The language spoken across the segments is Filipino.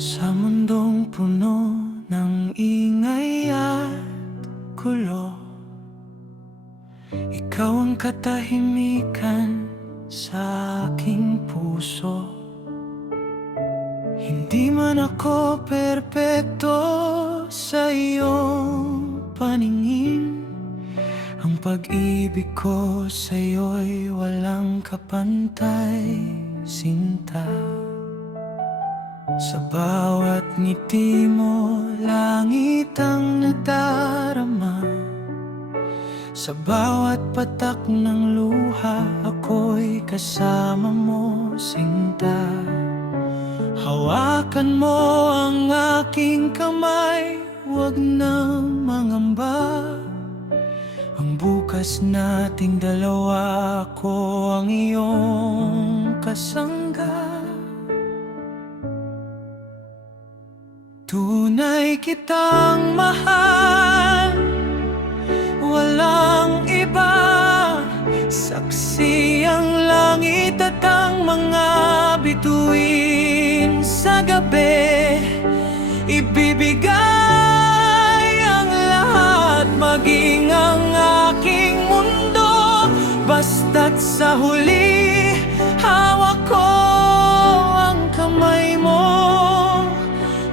Sa mundong puno ng ingay at gulo, ikaw ang katahimikan sa aking puso. Hindi man ako perpekto sa iyong paningin, ang pag-ibig ko sa'yo'y walang kapantay, sinta. Sa bawat ngiti mo, langit ang nadarama. Sa bawat patak ng luha, ako'y kasama mo, sinta. Hawakan mo ang aking kamay, huwag nang mangamba. Ang bukas nating dalawa, ako ang iyong kasangga. Tunay kitang mahal, walang iba. Saksi ang langit at ang mga bituin sa gabi. Ibibigay ang lahat, maging ang aking mundo. Basta't sa huli, hawak ko ang kamay mo.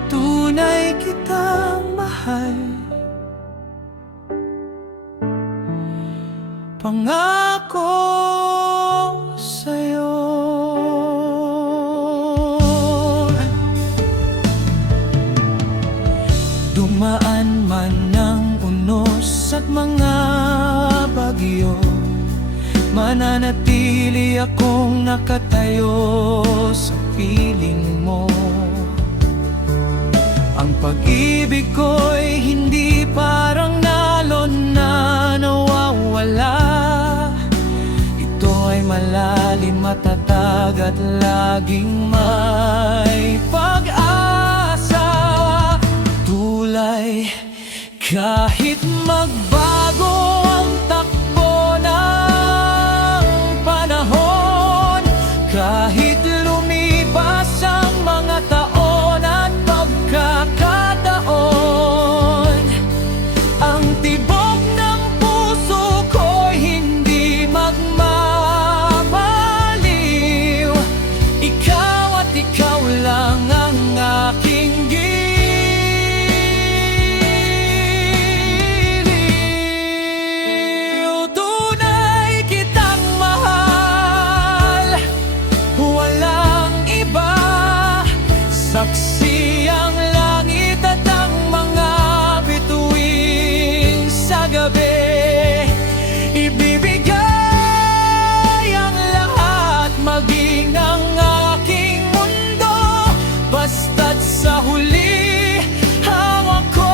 Tunay kitang mahal, pangako sa'yo. Dumaan man ng unos at mga bagyo, mananatili akong nakatayo sa piling mo. Ang pag-ibig ko'y hindi parang nalon na nawawala. Ito ay malalim, matatag at laging may pag-asa. Tulay kahit magbago ang takbo ng panahon, kahit lumipas ang mga taon at pagkakataon, ang tibok ng puso ko'y hindi magmamaliw. Ikaw at ikaw lang ang aking giliw. Tunay kitang mahal, walang iba. Saksi ang langit at ang mga bituin sa gabi. Ibibigay ang lahat, maging ang aking mundo. Basta't sa huli, hawak ko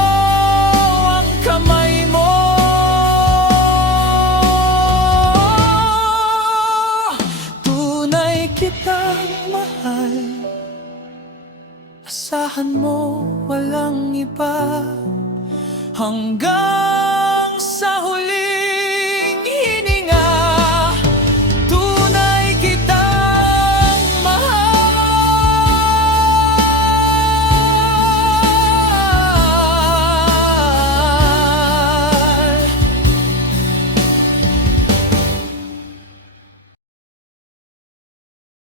ang kamay mo. Tunay kitang mahal, asahan mo walang iba. Hanggang sa huli.